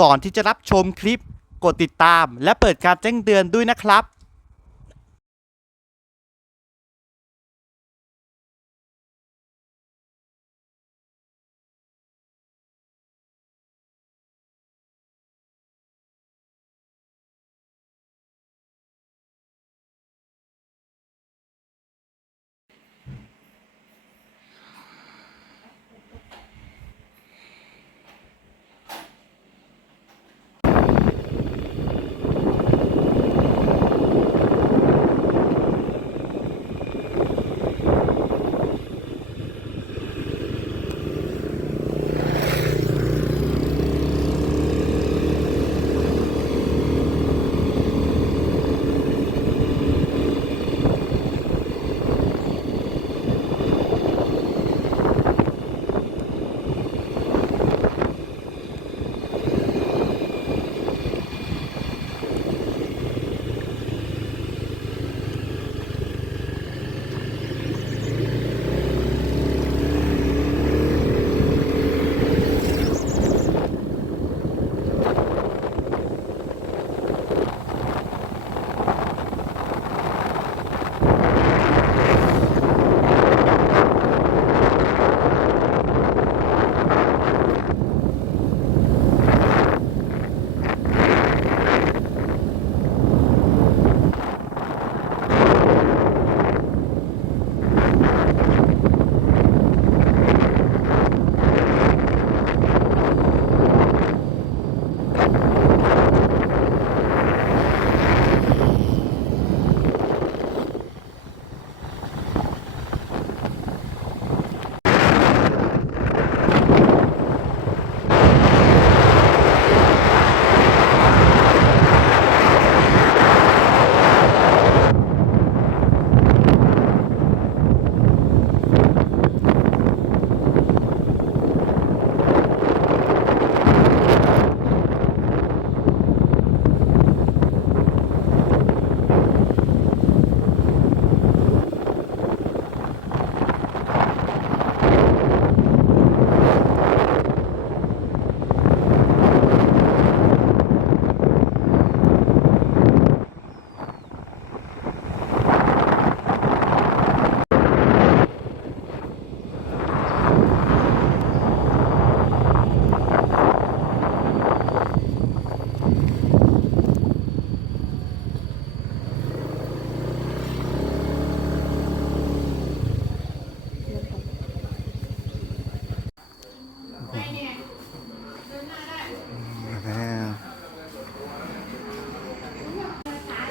ก่อนที่จะรับชมคลิป กดติดตาม และเปิดการแจ้งเตือนด้วยนะครับ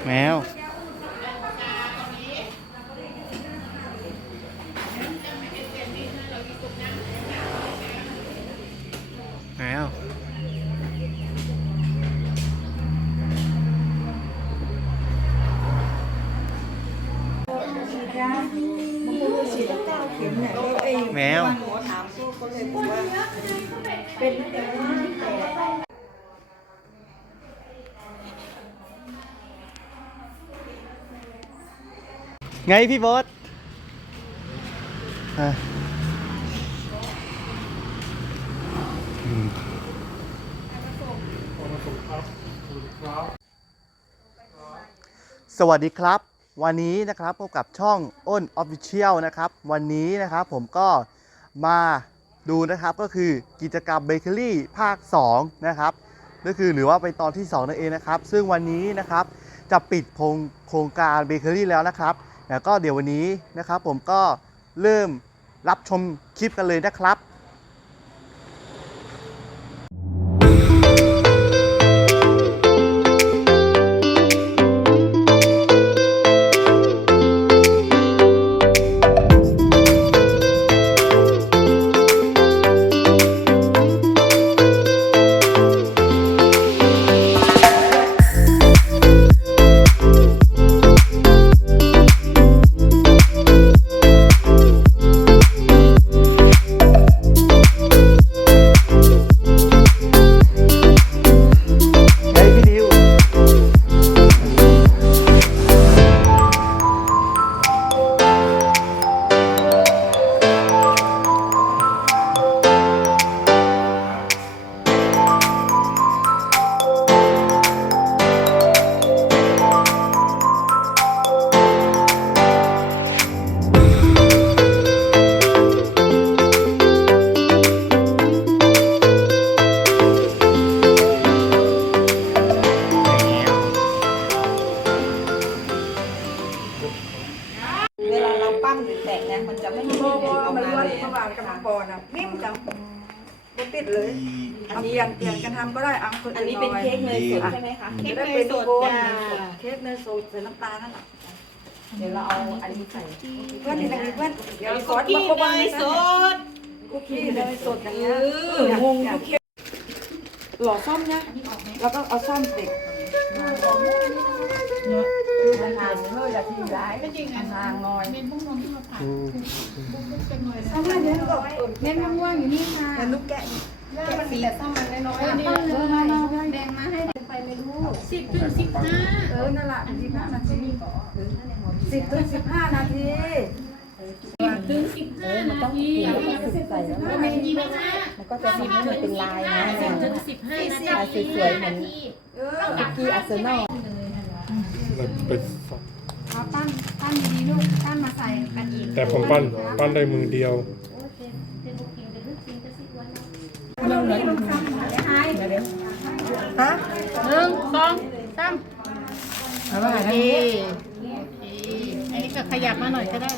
แมว แมว ฉีดยาบางคนฉีดตั้งเก้าเข็มเนี่ยแล้วไอ้ แมว หมอถามก็ก็เลยบอกว่า เป็น ไงพี่บอสสวัสดีครับ วันนี้นะครับพบกับช่องอ้น Official นะครับ วันนี้นะครับผมก็มาดูนะครับก็คือกิจกรรมเบเกอรี่ภาค 2 นะครับก็คือหรือว่าเป็นตอนที่2นั่นเองนะครับ ซึ่งวันนี้นะครับจะปิดโครงโครงการเบเกอรี่แล้วนะครับ แล้วก็เดี๋ยววันนี้นะครับผมก็เริ่มรับชมคลิปกันเลยนะครับ แตกนะมันจะไม่มีเพราะว่ามันล้วนเมื่อวานกับมังอะนิ่มจังบติดเลยเอาเปลี่ยนเปลี่ยนกันทำก็ได้เอาคนอันนี้เป็นเค้กเนยสดใช่ไหมคะเค้กเนยสดเค้กเนยสดใส่น้ำตาลนั่นแหละเดี๋ยวเราเอาอันนี้ใส่เพื่อนที่นะเพื่อนเดี๋ยวซอสบักบังสดคุกกี้เนยสดอย่างเงี้ยงงคุกกี้หล่อซ่อมนะแล้วก็เอาซ่อมเด็ก ทางเพื่ออย่าที่ร้ายทางน้อยอืมซ่อมมาเดี๋ยวก็เล่นมะม่วงอยู่นี่ค่ะแต่ลูกแกะมันมีแต่ซ่อมมันน้อยๆนี่เออมาแบ่งมาให้ไปไม่รู้สิบถึงสิบห้าเออนั่นแหละสิบห้านาทีสิบถึงสิบห้านาทีถึงสิบห้านาทีก็ไม่กี่ไม่ห้ามันก็จะมีให้มันเป็นลายนะสิบถึงสิบห้านาทีลายสวยๆเหมือนเออคุกกี้อาร์เซนอล แล้วไปฝักเอาปั้นปั้นดีๆลูกปั้นมาใส่กันอีกแต่ผมปั้นปั้นได้มือเดียวเราเลยลงคำอะไรให้ฮะหนึ่งสองสามโอเคอันนี้ก็ขยับมาหน่อยก็ได้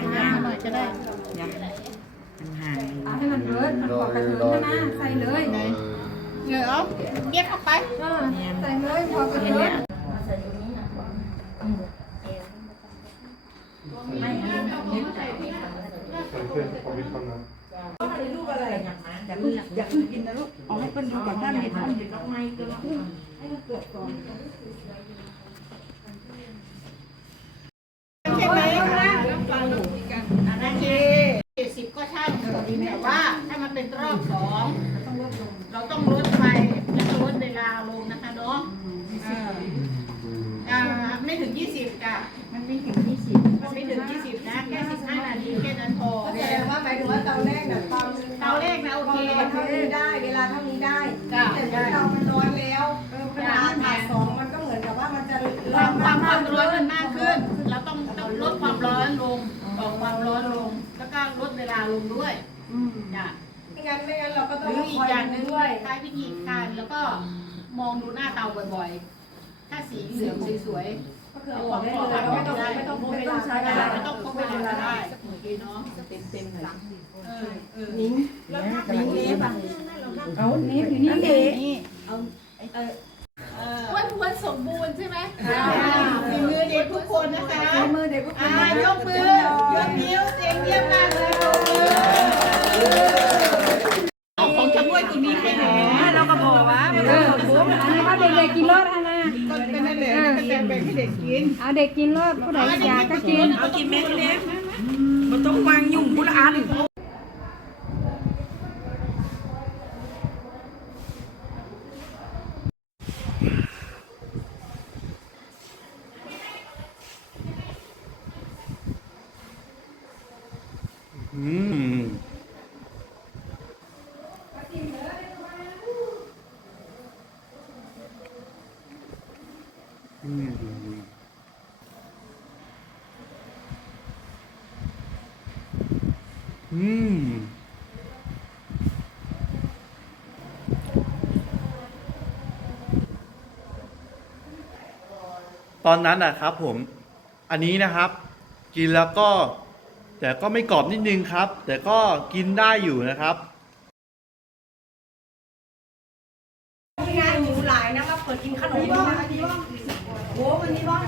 ขยับมาหน่อยก็ได้เอาให้มันเบิร์ดมันบอกกระเทินนะใส่เลยเดี๋ยวเอาเรียกเข้าไปเออใส่เลยพอกระเทิน ลูกอะไรอย่าเพิ่งอย่าเพิ่งกินนะลูกเอาให้เพิ่นดูก่อนถ้ามีท้องอยู่ข้างในเกินให้มันเกิดก่อนใช่ไหมโอเคสิบก็ช่างแต่ว่าถ้ามันเป็นรอบสองเราต้องลดไปแล้วก็ลดเวลาลงนะคะเนาะอ่อ่าไม่ถึงยี่สิบจ้ะมันไม่ถึง ลดเวลาลงด้วยจ้ะไม่งั้นไม่งั้นเราก็หต้องรืออีคกอยอย่างหนึ่งด้วยใช้วิธีการแล้วก็มองดูหน้าเตาบ่อยๆ ถ้าสีเหลืองสวยๆก็คือเอาออกได้เลยเราไม่ต้องไม่ต้องพกเวลาใช้เวเวลาลาไม่ต้องพกเวลาได้โอเคเนาะเต็มเต็มๆเลยเออเออนิ้งกำลังเล็บอะเอานิ้งนี่เด็กอ้วนท้วนสมบูรณ์ใช่ไหมฝีมือเด็กทุกคนนะคะ มือเด็กก็อ่ายกมือยกนิ้วเสียงเยี่ยมมากเลยปรบมือ เอาของชะม้วยตัวนี้ให้แหมเราก็บอกว่ามันก็บุ๊บถ้าเด็กๆกินรอดอันนะก็เป็นนั่นแหละก็แบ่งให้เด็กกินเอาเด็กกินรอดผู้ใดอยากก็กิน เอากินเม็ดเล็กมันต้องวางยุ่งพุละอัน อืม อืมอืมตอนนั้นนะครับผม อันนี้นะครับ กินแล้วก็ แต่ก็ไม่กรอบนิดนึงครับ แต่ก็กินได้อยู่นะครับงานหมูหลายนะว่าเปิดกินขนมบ้างอันนี้บ้างโอ้วันนี้บ้าง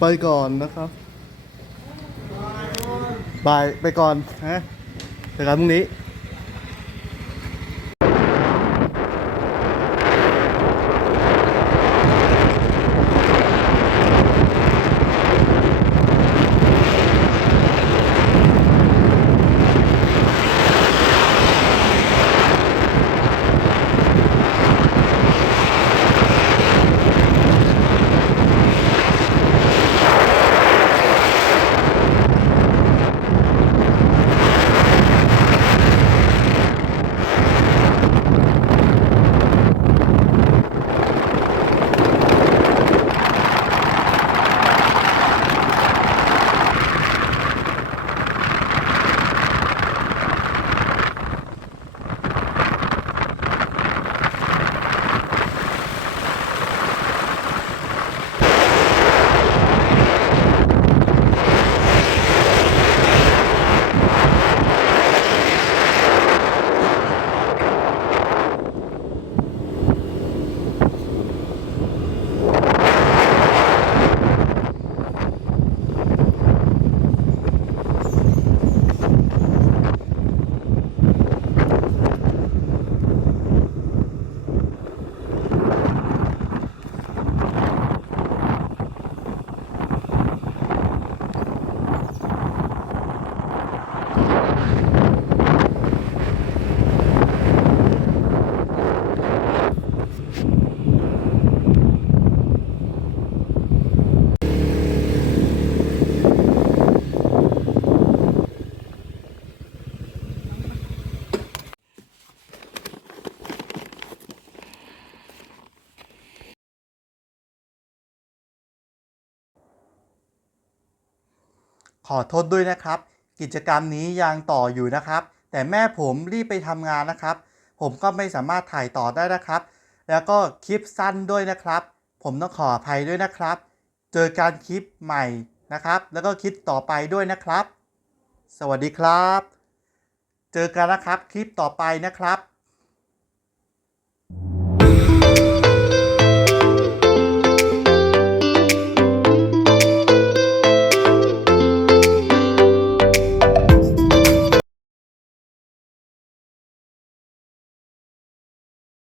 ไปก่อนนะครับบายไปก่อนฮะเจอกันพรุ่งนี้ ขอโทษด้วยนะครับ กิจกรรมนี้ยังต่ออยู่นะครับ แต่แม่ผมรีบไปทำงานนะครับ ผมก็ไม่สามารถถ่ายต่อได้นะครับ แล้วก็คลิปสั้นด้วยนะครับ ผมต้องขออภัยด้วยนะครับ เจอการคลิปใหม่นะครับ แล้วก็คลิปต่อไปด้วยนะครับ สวัสดีครับ เจอกันนะครับคลิปต่อไปนะครับ